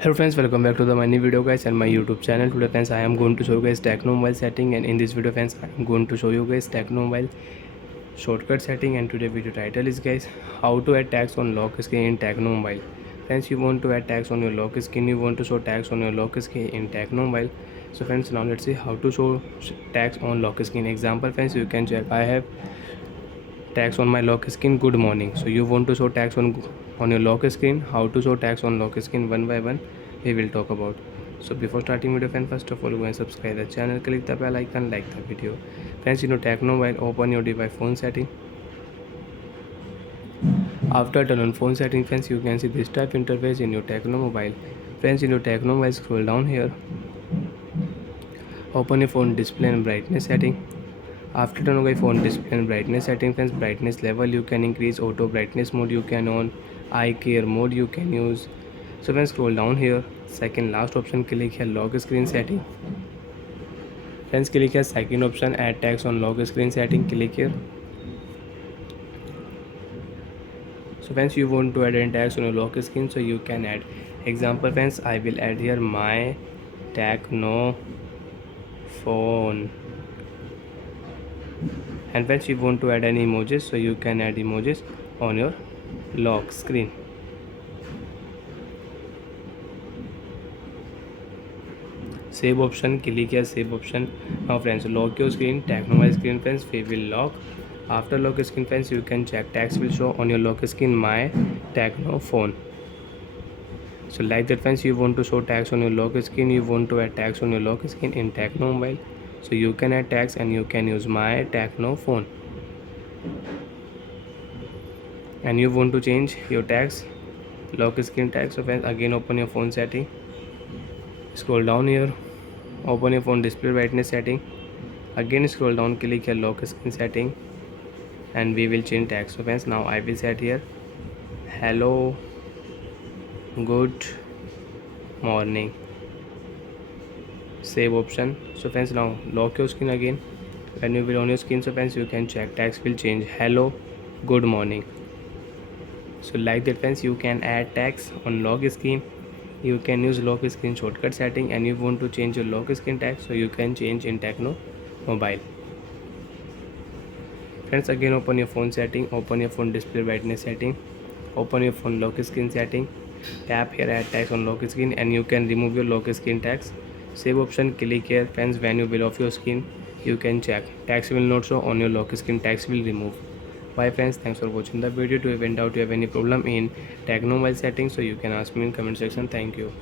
Hello friends, welcome back to the my new video guys and my YouTube channel. Today friends, I am going to show you guys Tecno mobile setting, and in this video friends, I am going to show you guys Tecno mobile shortcut setting. And today video title is guys, how to add tags on lock screen in Tecno mobile. Friends, you want to add tags on your lock screen, you want to show tags on your lock screen in Tecno mobile. So friends, now let's see how to show tags on lock screen. Example friends, you can check I have tags on my lock screen good morning. So you want to show tags on your lock screen. How to show tags on lock screen one by one we will talk about. So before starting video friend, first of all go and subscribe the channel, click the bell icon, like the video. Friends, you know Tecno mobile, open your device phone setting. After turn on phone setting friends, you can see this type interface in your Tecno mobile. Friends, in your Tecno mobile, scroll down here, open your phone display and brightness setting. After turn on phone display and brightness setting friends, brightness level you can increase, auto brightness mode you can on, eye care mode you can use. So when scroll down here, second last option, click here lock screen setting. Friends, click here second option, add tags on lock screen setting, click here. So friends, you want to add any tags on your lock screen, so you can add. Example friends, I will add here my tag no phone. And friends, you want to add any emojis, so you can add emojis on your lock screen. Save option, click here save option. Now friends, lock your screen, Tecno mobile screen friends, we will lock. After lock screen friends, you can check tags will show on your lock screen my Tecno phone. So like that friends, you want to show tags on your lock screen, you want to add tags on your lock screen in Tecno mobile, so you can add tags and you can use my Tecno phone. And you want to change your tags, lock screen tags. So friends, again open your phone setting, scroll down here, open your phone display brightness setting, again scroll down, click here lock screen setting, and we will change tags. So friends, now I will set here hello good morning, save option. So friends, now lock your screen again. When you will on your screen, so friends, you can check tags will change hello good morning. So like that friends, you can add tags on lock screen, you can use lock screen shortcut setting, and you want to change your lock screen tag, so you can change in Tecno mobile. Friends, again open your phone setting, open your phone display brightness setting, open your phone lock screen setting, tap here add tags on lock screen, and you can remove your lock screen tags. Save option, click here friends. When you will off your screen, you can check tags will not show on your lock screen, tags will remove. Bye friends, thanks for watching the video. To find out you have any problem in Tecno mobile settings, so you can ask me in comment section. Thank you.